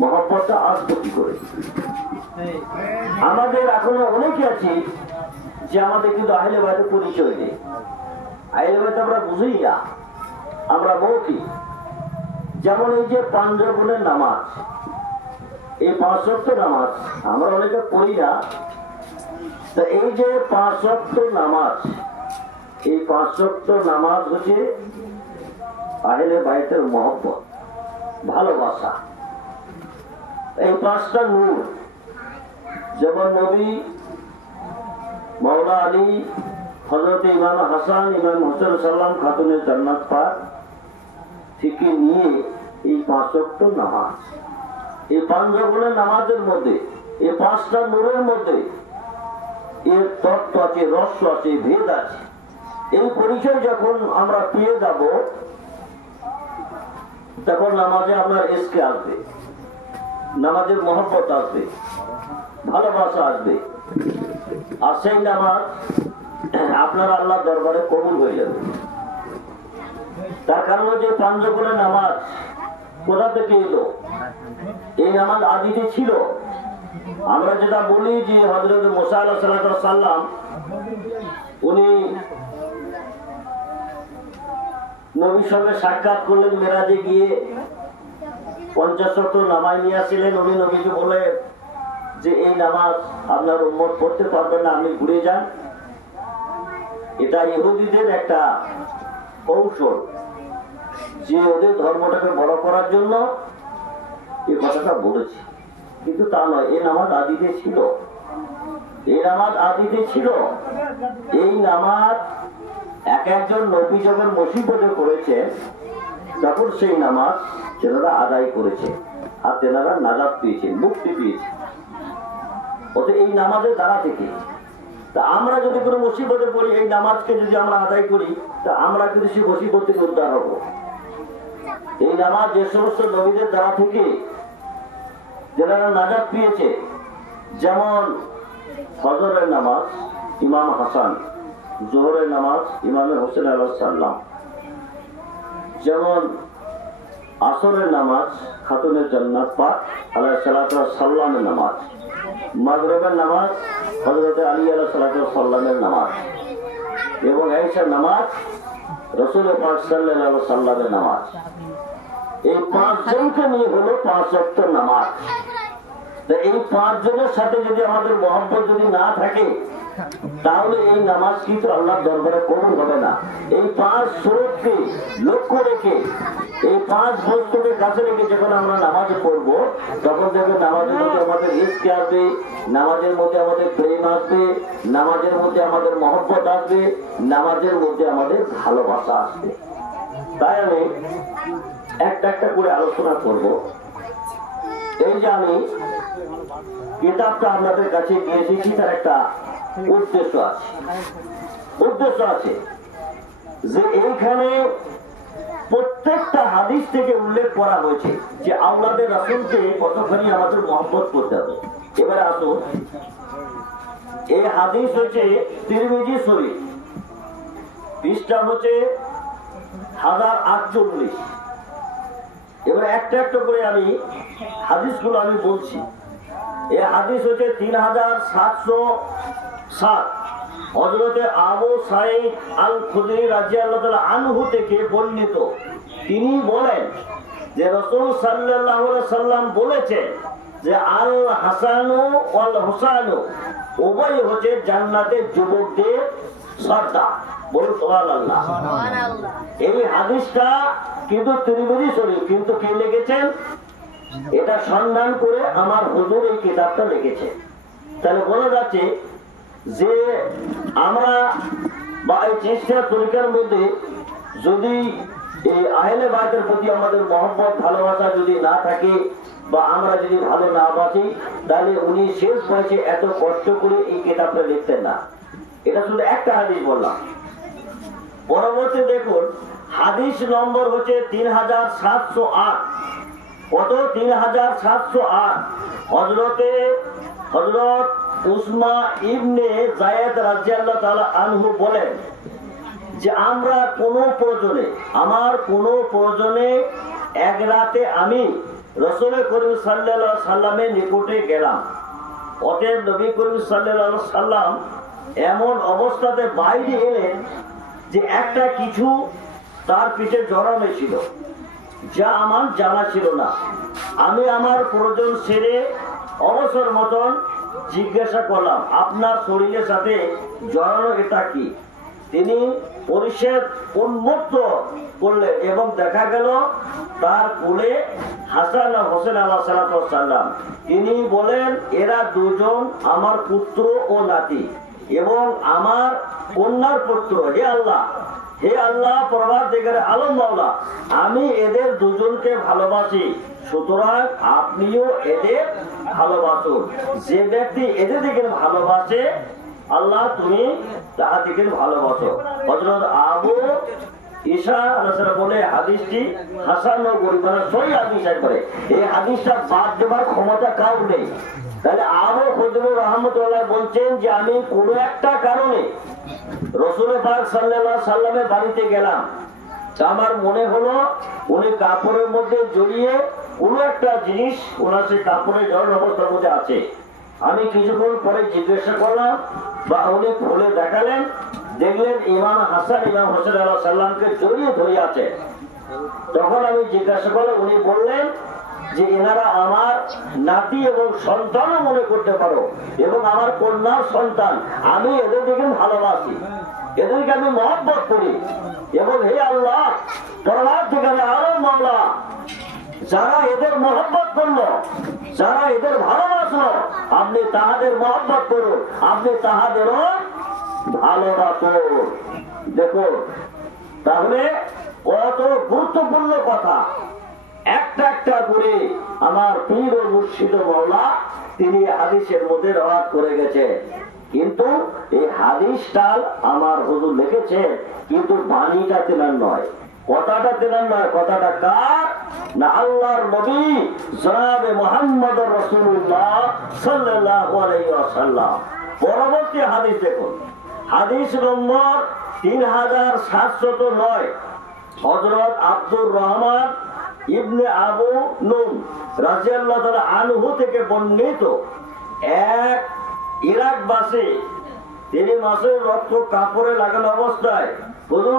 মহব্বতটা আসবে কি করে? আমাদের এখনো অনেকে আছি যে আমাদের কিন্তু আহলে বায়তের পরিচয় নেই। আহলে বায়ত আমরা বুঝি না, আমরা মৌখিক। যেমন এই যে 5 রকমের নামাজ, এই 5 ওয়াক্ত নামাজ আমরা অনেকে পড়ি না। তা এই যে 5 ওয়াক্ত নামাজ, এই 5 ওয়াক্ত নামাজ হচ্ছে আহলে বায়তের মহব্বত, ভালোবাসা। এই 5টা নূর, যেমন নবী, মাওলা আলী, হযরত ইমাম হাসান, ইমাম হোসেন সাল্লাম, খাতুনে জান্নাত পাক থেকে নিয়ে এই 5 ওয়াক্ত নামাজ, এই 5 রকমের নামাজের মধ্যে, এই 5টা নূরের মধ্যে এর তত্ত্ব আছে, রহস্য আছে, ভেদ আছে। এই পরিচয় যখন আমরা পেয়ে যাব, তখন নামাজে আপনার ইশকে আসবে, নামাজের মহব্বত আসবে, ভালোবাসা আসবে। আর সেই নামাজ আপনার আল্লাহ দরবারে কবুল হয়ে যাবে। তার কারণ যে 5 রকমের নামাজ কোথা থেকে এলো? এই নামাজ আদিতে ছিল। আমরা যেটা বলি যে হযরত মুসা আলাইহিস সালাম উনি নবীর সঙ্গে সাক্ষাৎ করলেন, মেরাজে গিয়ে 50 ওয়াক্ত নামাজ নিয়ে আসছিলেন। উনি নবীকে বলে যে এই নামাজ আপনার উম্মত পড়তে পারবেন না, আপনি ঘুরে যান। এটা ইহুদিদের একটা কৌশল, যে ওদের ধর্মটাকে বড় করার জন্য এই কথাটা বলেছে। কিন্তু তা নয়, এই নামাজ আদিতে ছিল, এই নামাজ আদিতে ছিল। এই নামাজ একজন নবী যখন মুসিবতে করেছে, তখন সেই নামাজ তেনারা আদায় করেছে, আর তেনারা নাজাত পেয়েছে, মুক্তি পেয়েছে। ওতে এই নামাজের দ্বারা থেকে তা আমরা যদি কোনো মুসিবতে পড়ি, এই নামাজকে যদি আমরা আদায় করি, তা আমরা কিন্তু সেই মুসিবত থেকে উদ্ধার হবো। এই নামাজ যে সমস্ত নবীদের দ্বারা থেকে যারা নাজাত পেয়েছে, যেমন ফজরের নামাজ ইমাম হাসান, জোহরের নামাজ ইমাম হোসেন আলাইহিস সালাম, যেমন আসরের নামাজ খাতুনে জান্নাত পাক আলাইহিস সালামের নামাজ, মাগরিবের নামাজ হযরত আলী আলাইহিস সালামের নামাজ, এবং ঈশার নামাজ রাসূল পাক সাল্লাল্লাহু আলাইহি ওয়াসাল্লামের নামাজ। এই 5 জনকে নিয়ে হলো 5 ওয়াক্ত নামাজ। এই 5 জনের সাথে যদি আমাদের মহব্বত যদি না থাকে, তাহলে এই নামাজ কিন্তু আল্লাহর দরবারে কবুল হবে না। এই 5 শরতকে লক্ষ্য রেখে, এই 5 বস্তুকে কাছে রেখে যখন আমরা নামাজ পড়বো, তখন দেখবে নামাজের মধ্যে আমাদের ইশক আসবে, নামাজের মধ্যে আমাদের প্রেম আসবে, নামাজের মধ্যে আমাদের মহব্বত আসবে, নামাজের মধ্যে আমাদের ভালোবাসা আসবে। তাই আমি একটা একটা করে আলোচনা করব। এই যে আমি কিতাবটা আপনাদের কাছে নিয়ে এসেছি, তার একটা উদ্দেশ্য আছে। উদ্দেশ্য আছে যে এইখানে প্রত্যেকটা হাদিস থেকে উল্লেখ করা হয়েছে যে আওলাদে রাসূলকে কতখানি আমাদের মহব্বত করতে হবে। এবারে আসুন, এই হাদিস হচ্ছে তিরমিজি শরীফ, পৃষ্ঠা হচ্ছে 1048। এবারে একটা একটা করে আমি হাদিসগুলো আমি বলছি। এই হাদিস হচ্ছে 3707, হযরতে আবু সাঈদ আল খুদরি রাদিয়াল্লাহু তাআলা আনহু থেকে বর্ণিত। তিনি বলেন যে রাসূল সাল্লাল্লাহু আলাইহি সাল্লাম বলেছেন যে আল হাসানু ওয়াল হুসানু উভয় হচ্ছে জান্নাতের যুবকদের সর্দার। বলুন সুবহানাল্লাহ। এই হাদিসটা কিন্তু তিরমিজি শরীফ, কিন্তু কে লিখেছেন? এটা সন্ধান করে আমার হুজুর এই কিতাবটা লিখেছে। তাহলে বলা যাচ্ছে যে আমরা বা এই চেষ্টা তরিকার মধ্যে যদি এই আহলে বায়তের প্রতি আমাদের মহব্বত ভালোবাসা যদি না থাকে, বা আমরা যদি ভালো না বাসি, তাহলে উনি শেষ বয়সে এত কষ্ট করে এই কিতাবটা লিখতেন না। এটা শুধু একটা হাদিস বললাম। পরবর্তী দেখুন, হাদিস নম্বর হচ্ছে 3708। কত? 3708। হযরত উসমা ইবনে যায়েদ রাদিয়াল্লাহু তাআলা আনহু বলেন যে আমার কোনো প্রয়োজনে এক রাতে আমি রাসূল করিম সাল্লাল্লাহু আলাইহি সাল্লামের নিকটে গেলাম। অতএব নবী করিম সাল্লাল্লাহু আলাইহি সাল্লাম এমন অবস্থাতে বাইরে এলেন যে একটা কিছু তার পিঠে জড়ানো ছিল, যা আমার জানা ছিল না। আমি আমার প্রয়োজন সেরে অবসর মতন জিজ্ঞাসা করলাম, আপনার শরীরের সাথে জড়ানো এটা কি? তিনি পরিষেদ উন্মুক্ত করলেন এবং দেখা গেল তার কোলে হাসান আর হোসেন আলাইহিস সালাম। তিনি বলেন, এরা দুজন আমার পুত্র ও নাতি এবং আমার কন্যার পুত্র। হে আল্লাহ পরওয়ারদিগার আলম মাওলা, আমি এদের দুজনকে ভালোবাসি, সুতরাং আপনিও এদের ভালোবাসুন। যে ব্যক্তি এদের দিকে ভালোবাসে, আল্লাহ তুমি তাহাদিকে ভালোবাসো। হযরত আবু ঈসা আলাইহিস সালাম বলে হাদিসটি হাসান ও গরীব, মানে সহিহ হাদিস করে। এই হাদিসটা বাদ দেওয়ার ক্ষমতা কারো নেই। তাহলে আবু খুদরুর রহমতুল্লাহ বলছেন যে আমি কোনো একটা কারণে রাসূল পাক সাল্লাল্লাহু আলাইহি সাল্লামের বাড়িতে গেলাম, আমার মনে হলো উনি কাপড়ের মধ্যে জড়িয়ে কোনো একটা জিনিস ওনার সেই কাপড়ের জড়ানো অবস্থার মধ্যে আছে। আমি কিছুক্ষণ পরে জিজ্ঞাসা করলাম বা উনি খুলে দেখালেন, দেখলেন ইমাম হাসান ইমাম হোসেন আলাইহিস সালামকে জড়িয়ে ধরে আছে। তখন আমি জিজ্ঞাসা করলাম, উনি বললেন যে এনারা আমার নাতি এবং সন্তানও মনে করতে পারো এবং আমার কন্যার সন্তান। আমি এদের দিকে ভালোবাসি, এদেরকে আমি মহব্বত করি এবং হে আল্লাহ পরওয়ারদিগার আলম মাওলা, যারা এদের মহব্বত করলো, যারা এদের ভালোবাসলো, আপনি তাহাদের মহব্বত করুন, আপনি তাহাদেরও ভালোবাসুন। দেখুন তাহলে কত গুরুত্বপূর্ণ কথা একটা একটা করে আমার পীর ও মুর্শিদ মাওলা তিনি হাদিসের মধ্যে রওয়াত করে গেছে। কিন্তু এই হাদিসটাল আমার হুজুর লিখেছে, কিন্তু বাণীটা তেনার নয়, কথাটা তেনার নয়। কথাটা কার? না আল্লাহর নবী জনাবে মুহাম্মদুর রাসূলুল্লাহ সাল্লাল্লাহু আলাইহি ওয়াসাল্লাম। পরবর্তী হাদিস দেখুন, হাদিস নম্বর 3709, হযরত আব্দুর রহমান ইবনে আবু নুম রাদিয়াল্লাহু তাআলা আনহু থেকে বর্ণিত, এক ইরাকবাসী তিনি মাসের রক্ত কাপড়ে লাগানো অবস্থায় হুজুর